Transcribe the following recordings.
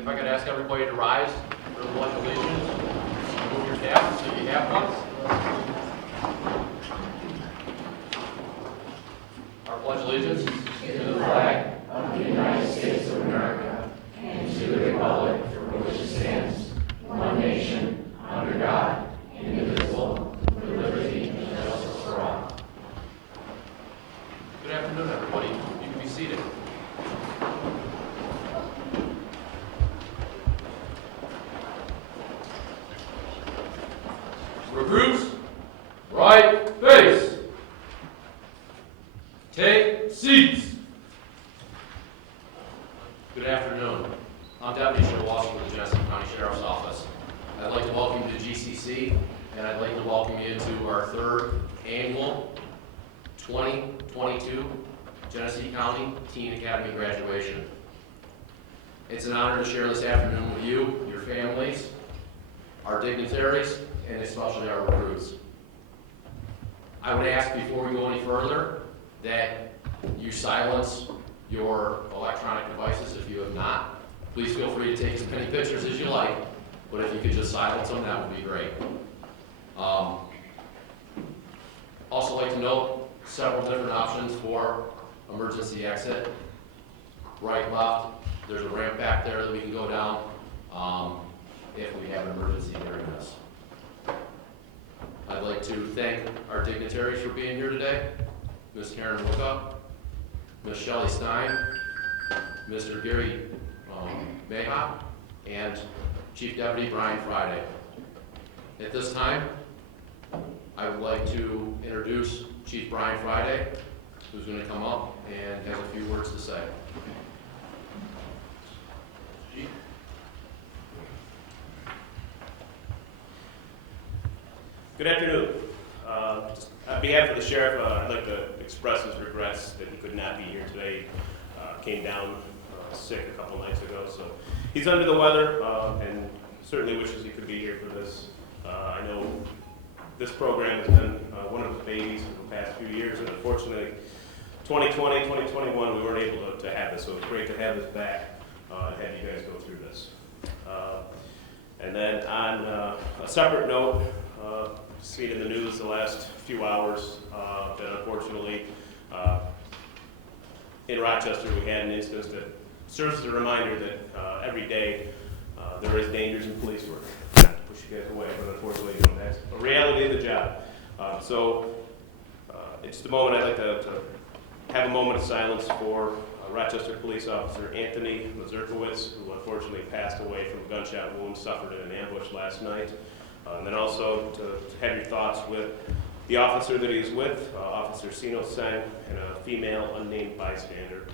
If I could ask everybody to rise for the Pledge of Allegiance, move your caps if you have one. Our Pledge of Allegiance to the flag of the United States of America and to the republic for which it stands, one nation, under God, indivisible, with liberty and justice for all. Good afternoon, everybody. You can be seated. Recruits, right face. Take seats. Good afternoon. I'm Deputy Sheriff Washington with the Genesee County Sheriff's Office. I'd like to welcome you to GCC, and I'd like to welcome you to our third annual 2022 Genesee County Teen Academy graduation. It's an honor to share this afternoon with you, your families, our dignitaries, and especially our recruits. I would ask before we go any further that you silence your electronic devices if you have not. Please feel free to take as many pictures as you like, but if you could just silence them, that would be great. Also like to note several different options for emergency exit. Right, left, there's a ramp back there that we can go down if we have an emergency during this. I'd like to thank our dignitaries for being here today. Ms. Karen Lukas, Ms. Shelley Stein, Mr. Gary Mayha, and Chief Deputy Brian Friday. At this time, I would like to introduce Chief Brian Friday, who's going to come up and has a few words to say. Chief. Good afternoon. On behalf of the sheriff, I'd like to express his regrets that he could not be here today. Came down sick a couple nights ago, so he's under the weather and certainly wishes he could be here for this. I know this program has been one of his babies for the past few years, and unfortunately 2020, 2021, we weren't able to have this, so it's great to have this back and have you guys go through this. And then on a separate note, seen in the news the last few hours that unfortunately in Rochester we had an instance that serves as a reminder that every day there is dangers in police work. Not to push you guys away, but unfortunately that's a reality of the job. So in just a moment I'd like to have a moment of silence for Rochester Police Officer Anthony Mazurkowitz, who unfortunately passed away from a gunshot wound suffered in an ambush last night. And then also to have your thoughts with the officer that he was with, Officer Sino Sen, and a female unnamed bystander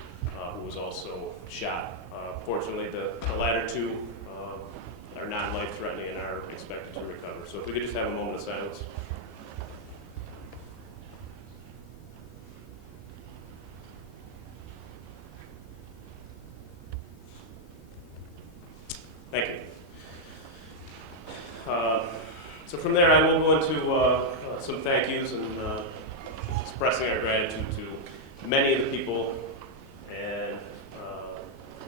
who was also shot. Fortunately, the latter two are not life-threatening and are expected to recover. So if we could just have a moment of silence. Thank you. So from there, I will go into some thank yous and expressing our gratitude to many of the people and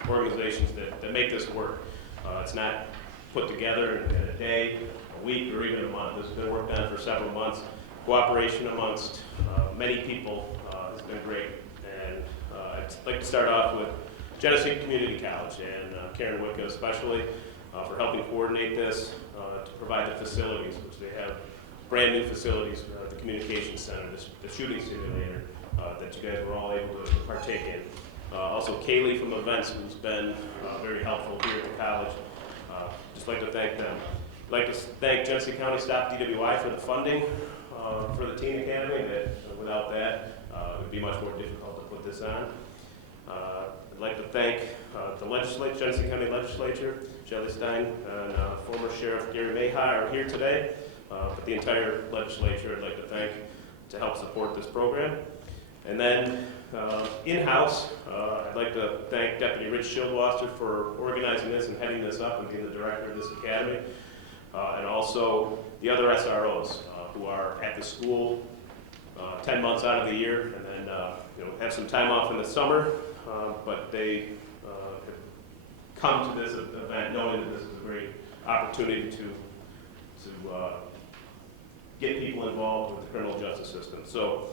organizations that make this work. It's not put together in a day, a week, or even a month. This has been worked on for several months. Cooperation amongst many people has been great. And I'd like to start off with Genesee Community College and Karen Wicca especially for helping coordinate this, to provide the facilities, which they have brand new facilities, the communication center, the shooting simulator that you guys were all able to partake in. Also Kaylee from events, who's been very helpful here at the college. Just like to thank them. I'd like to thank Genesee County Stop DWI for the funding for the Teen Academy. That without that, it would be much more difficult to put this on. I'd like to thank the Genesee County Legislature, Shelley Stein, and former Sheriff Gary Mayha are here today. But the entire legislature I'd like to thank to help support this program. And then in-house, I'd like to thank Deputy Rich Schildwasser for organizing this and heading this up and being the director of this academy. And also the other SROs who are at the school 10 months out of the year and then have some time off in the summer, but they have come to this event knowing that this is a great opportunity to get people involved with the criminal justice system. So,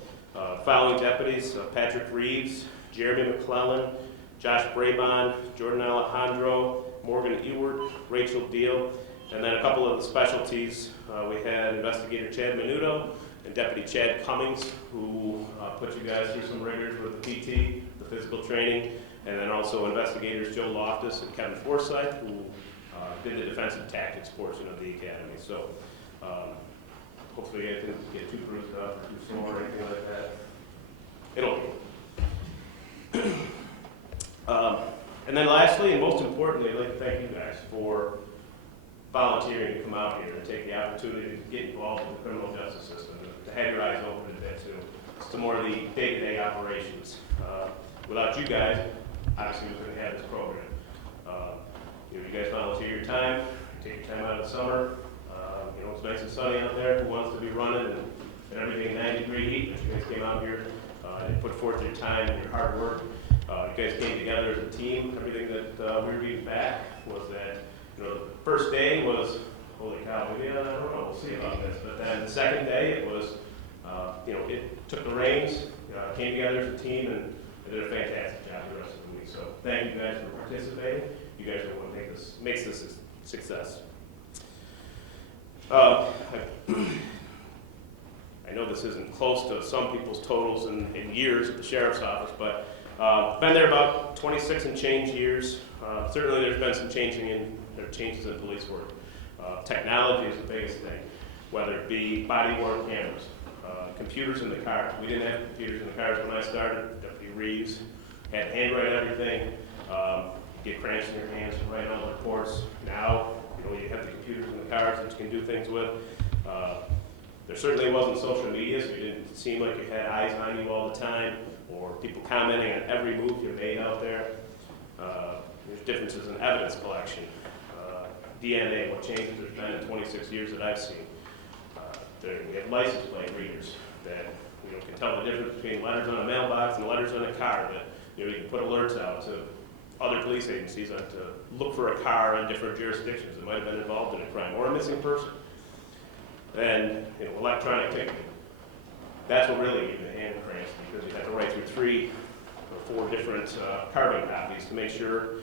following deputies, Patrick Reeves, Jeremy McClellan, Josh Brabon, Jordan Alejandro, Morgan Ewart, Rachel Deal, and then a couple of the specialties. We had investigator Chad Menudo and Deputy Chad Cummings, who put you guys through some rigors with the PT, the physical training, and then also investigators Joe Loftus and Kevin Forsythe, who did the defensive tactics portion of the academy. So hopefully you guys didn't get too bruised up or too sore or anything like that. It'll be. And then lastly, and most importantly, I'd like to thank you guys for volunteering to come out here and take the opportunity to get involved in the criminal justice system, to have your eyes open a bit to more of the day-to-day operations. Without you guys, obviously we couldn't have this program. You guys volunteer your time, take your time out of the summer. It's nice and sunny out there. Who wants to be running and everything 90-degree heat? But you guys came out here and put forth your time and your hard work. You guys came together as a team. Everything that we were reading back was that, the first day was, holy cow, maybe, I don't know, we'll see about this. But then the second day, it was, it took the reins, came together as a team, and did a fantastic job the rest of the week. So thank you guys for participating. You guys are what makes this a success. I know this isn't close to some people's totals in years at the sheriff's office, but been there about 26 and change years. Certainly there's been some changes in police work. Technology is the biggest thing, whether it be body-worn cameras, computers in the car. We didn't have computers in the cars when I started. Deputy Reeves had to handwrite everything, get cramps in your hands to write all the reports. Now, you have the computers in the cars that you can do things with. There certainly wasn't social media, so you didn't seem like you had eyes on you all the time, or people commenting on every move you made out there. There's differences in evidence collection, DNA, what changes there's been in 26 years that I've seen. We have license plate readers that can tell the difference between letters on a mailbox and letters on a car. That you can put alerts out to other police agencies to look for a car in different jurisdictions that might have been involved in a crime or a missing person. And electronic ticketing. That's what really gave me the hand cramps, because you have to write through 3 or 4 different carbon copies to make sure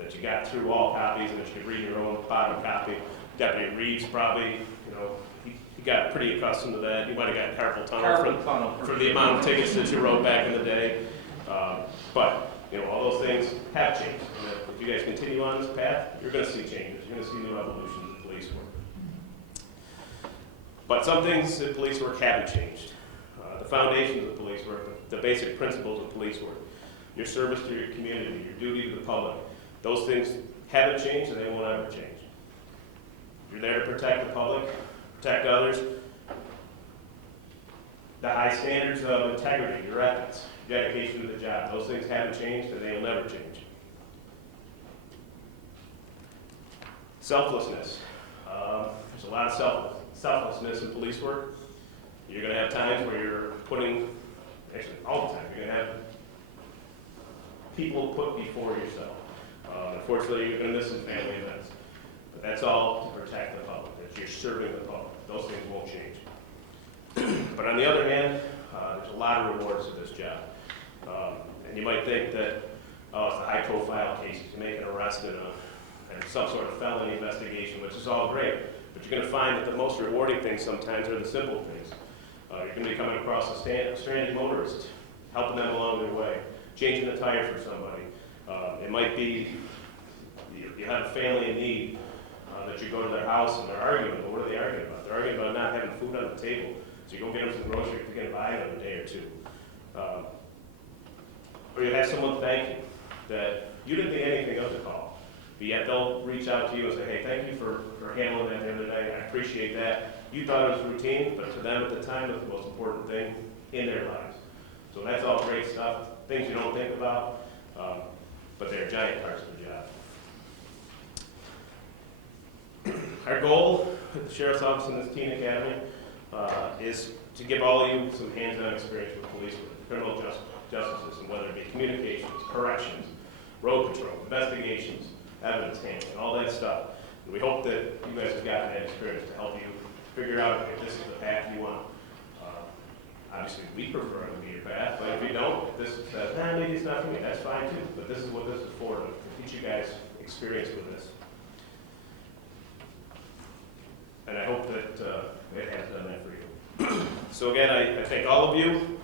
that you got through all copies and that you could read your own bottom copy. Deputy Reeves probably, he got pretty accustomed to that. You might have gotten carpal tunnel from the amount of tickets that you wrote back in the day. But all those things have changed. And if you guys continue on this path, you're going to see changes. You're going to see new evolutions in police work. But some things in police work haven't changed. The foundations of police work, the basic principles of police work, your service to your community, your duty to the public, those things haven't changed and they won't ever change. You're there to protect the public, protect others. The high standards of integrity, your ethics, dedication to the job, those things haven't changed and they will never change. Selflessness. There's a lot of selflessness in police work. You're going to have times where you're actually all the time, you're going to have people put before yourself. Unfortunately, you're going to miss some family events. But that's all to protect the public, that you're serving the public. Those things won't change. But on the other hand, there's a lot of rewards to this job. And you might think that, it's a high-profile case. You make an arrest in some sort of felony investigation, which is all great. But you're going to find that the most rewarding things sometimes are the simple things. You're going to be coming across a stranded motorist, helping them along their way, changing the tire for somebody. It might be you have a family in need that you go to their house and they're arguing. But what are they arguing about? They're arguing about not having food on the table. So you go get them some groceries to get by another day or two. Or you have someone thank you that you didn't think anything of the call. But yet they'll reach out to you and say, hey, thank you for handling that the other day. I appreciate that. You thought it was routine, but to them at the time it was the most important thing in their lives. So that's all great stuff, things you don't think about, but they're giant parts of the job. Our goal at the Sheriff's Office and this teen academy is to give all of you some hands-on experience with police work, the criminal justice system, whether it be communications, corrections, road patrol, investigations, evidence handling, all that stuff. And we hope that you guys have gotten that experience to help you figure out if this is the path you want. Obviously, we prefer it to be your path, but if you don't, if this says, maybe it's not for me, that's fine too. But this is what this is for, to teach you guys experience with this. And I hope that it has done that for you. So again, I thank all of you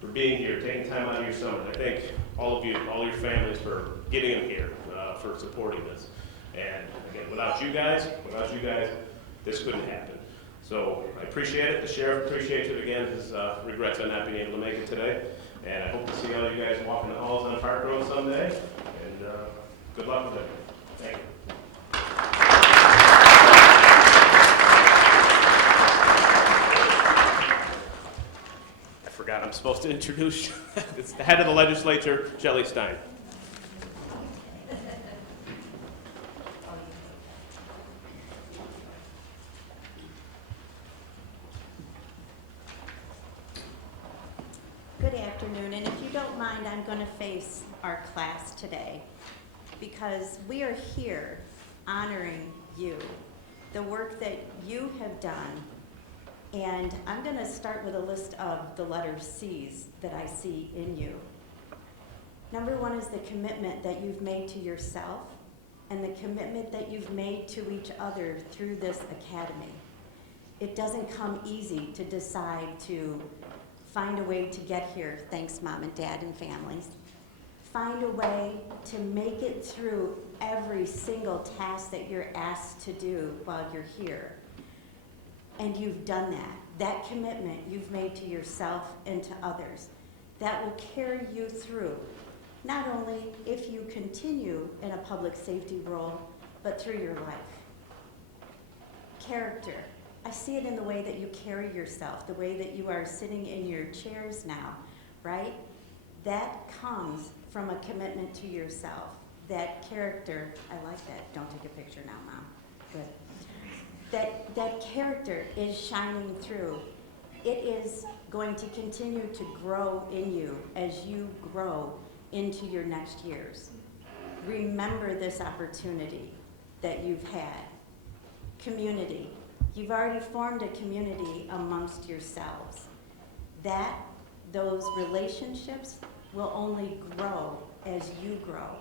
for being here, taking time out of your summer. I thank all of you, all your families for getting them here, for supporting this. And again, without you guys, this couldn't happen. So I appreciate it. The sheriff appreciates it again. His regrets on not being able to make it today. And I hope to see all you guys walking the halls on Park Road someday. And good luck with it. Thank you. I forgot I'm supposed to introduce it's the head of the legislature, Shelley Stein. Good afternoon, and if you don't mind, I'm going to face our class today because we are here honoring you, the work that you have done, and I'm going to start with a list of the letter C's that I see in you. Number one is the commitment that you've made to yourself and the commitment that you've made to each other through this academy. It doesn't come easy to decide to find a way to get here, thanks Mom and Dad and families. Find a way to make it through every single task that you're asked to do while you're here. And you've done that. That commitment you've made to yourself and to others, that will carry you through, not only if you continue in a public safety role, but through your life. Character. I see it in the way that you carry yourself, the way that you are sitting in your chairs now, right? That comes from a commitment to yourself. That character, I like that. Don't take a picture now, Mom. Good. That character is shining through. It is going to continue to grow in you as you grow into your next years. Remember this opportunity that you've had. Community. You've already formed a community amongst yourselves. Those relationships will only grow as you grow.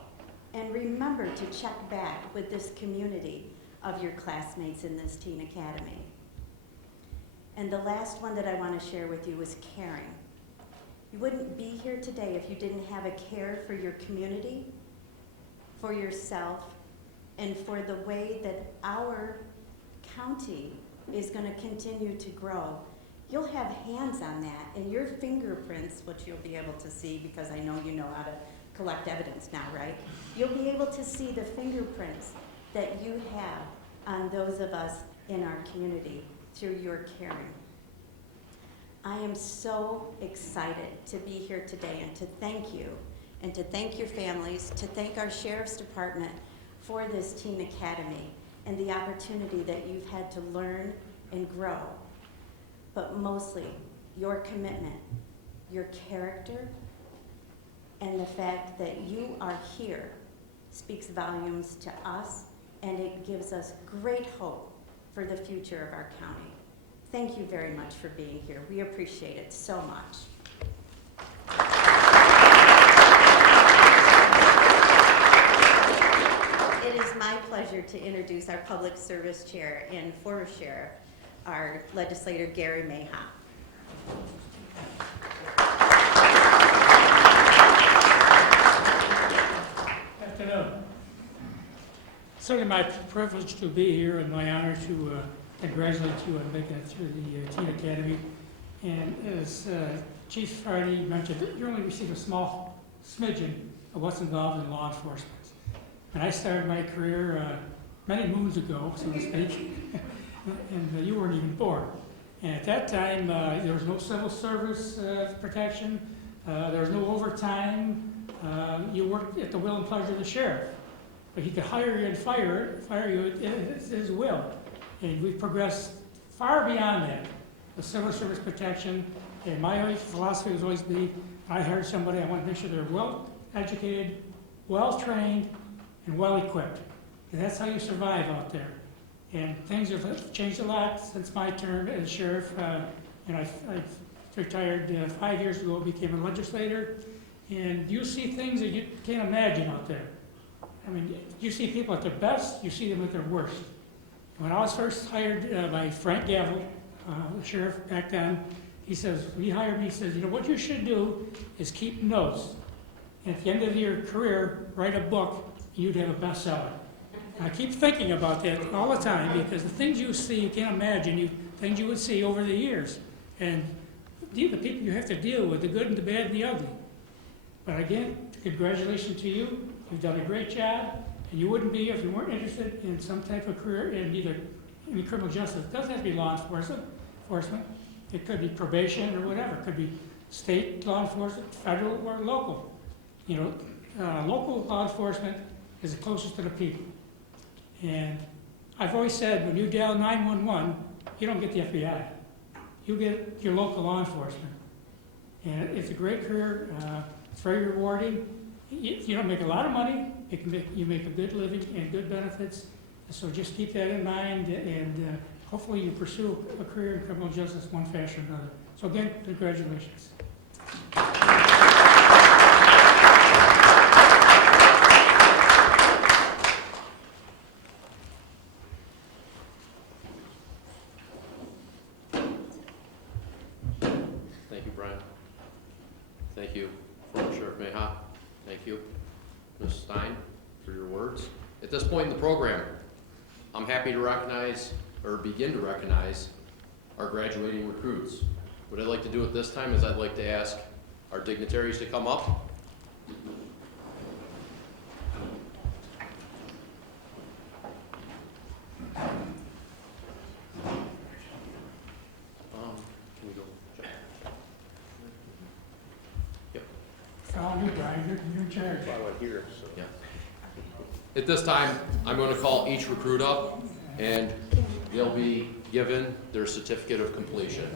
And remember to check back with this community of your classmates in this teen academy. And the last one that I want to share with you is caring. You wouldn't be here today if you didn't have a care for your community, for yourself, and for the way that our county is going to continue to grow. You'll have hands on that, and your fingerprints, which you'll be able to see because I know you know how to collect evidence now, right? You'll be able to see the fingerprints that you have on those of us in our community through your caring. I am so excited to be here today and to thank you and to thank your families, to thank our Sheriff's Department for this Teen Academy and the opportunity that you've had to learn and grow. But mostly, your commitment, your character, and the fact that you are here speaks volumes to us, and it gives us great hope for the future of our county. Thank you very much for being here. We appreciate it so much. It is my pleasure to introduce our Public Service Chair and former Sheriff, our legislator Gary Mayha. Afternoon. Certainly my privilege to be here and my honor to congratulate you on making it through the Teen Academy. And as Chief Friday mentioned, you only received a small smidgen of what's involved in law enforcement. And I started my career many moons ago, so to speak, and you weren't even born. And at that time, there was no civil service protection, there was no overtime. You worked at the will and pleasure of the sheriff. But he could hire you and fire you at his will. And we've progressed far beyond that. The civil service protection, and my philosophy was always be, I hired somebody, I want to make sure they're well educated, well trained, and well equipped. And that's how you survive out there. And things have changed a lot since my term as sheriff. I've retired 5 years ago, became a legislator, and you see things that you can't imagine out there. I mean, you see people at their best, you see them at their worst. When I was first hired by Frank Deville, the sheriff back then, he hired me, he says, what you should do is keep notes. And at the end of your career, write a book, and you'd have a bestseller. And I keep thinking about that all the time, because the things you see, you can't imagine, things you would see over the years. And the people you have to deal with, the good and the bad and the ugly. But again, congratulations to you. You've done a great job, and you wouldn't be if you weren't interested in some type of career in either in criminal justice. It doesn't have to be law enforcement. It could be probation or whatever. It could be state law enforcement, federal or local. Local law enforcement is the closest to the people. And I've always said, when you dial 911, you don't get the FBI. You get your local law enforcement. And it's a great career. It's very rewarding. You don't make a lot of money. You make a good living and good benefits. So just keep that in mind, and hopefully you pursue a career in criminal justice one fashion or another. So again, congratulations. Thank you, Brian. Thank you, former Sheriff Meha. Thank you, Ms. Stein, for your words. At this point in the program, I'm happy to begin to recognize our graduating recruits. What I'd like to do at this time is I'd like to ask our dignitaries to come up. Can we go? Yep. Follow you, Brian. You're in charge. Yeah. At this time, I'm going to call each recruit up, and they'll be given their certificate of completion.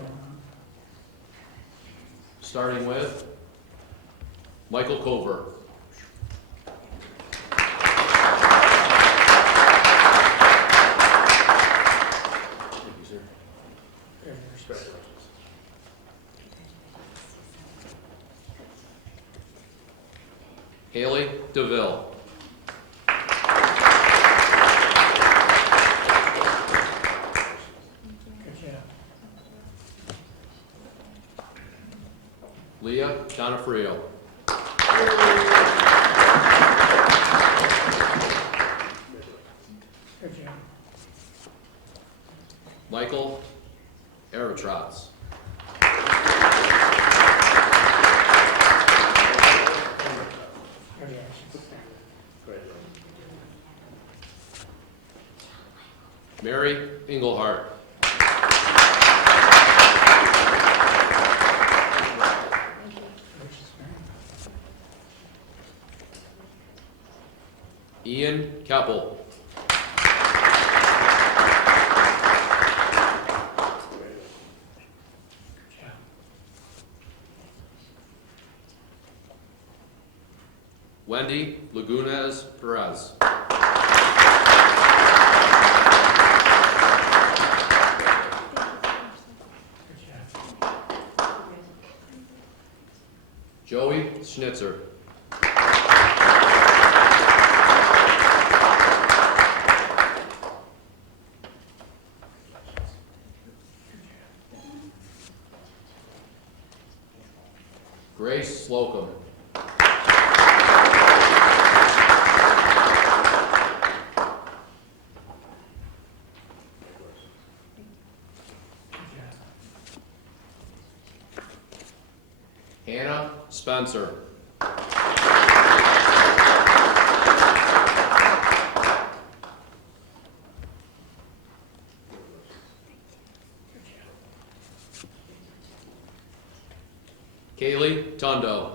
Starting with Michael Covert. Thank you, sir. Halie, Deville. Leah Donofrio. Michael Ehrmentraut. Mary Engelhardt. Kepple. Wendy Lagunas Perez. Joey Schnitzer. Grace Slocum. Hannah Spencer. Kaylee Tundo.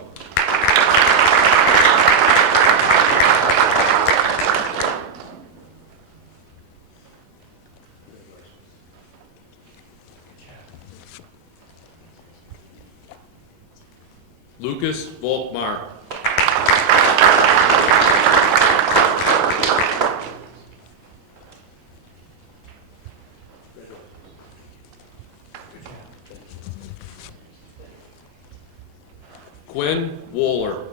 Lukas Volkmar. Quinn Woeller.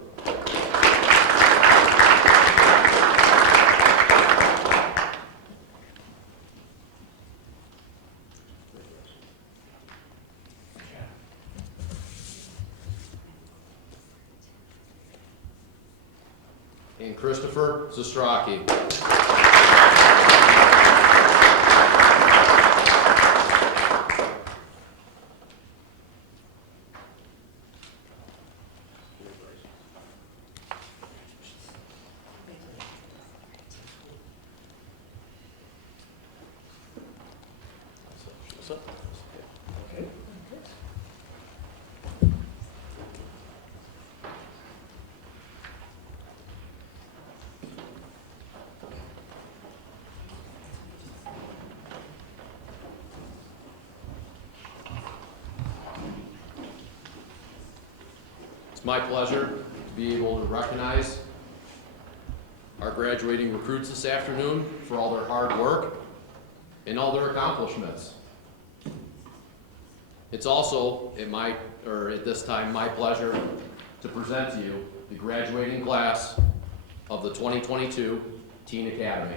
And Christopher Zastrocky. It's my pleasure to be able to recognize our graduating recruits this afternoon for all their hard work and all their accomplishments. It's also at this time my pleasure to present to you the graduating class of the 2022 Teen Academy.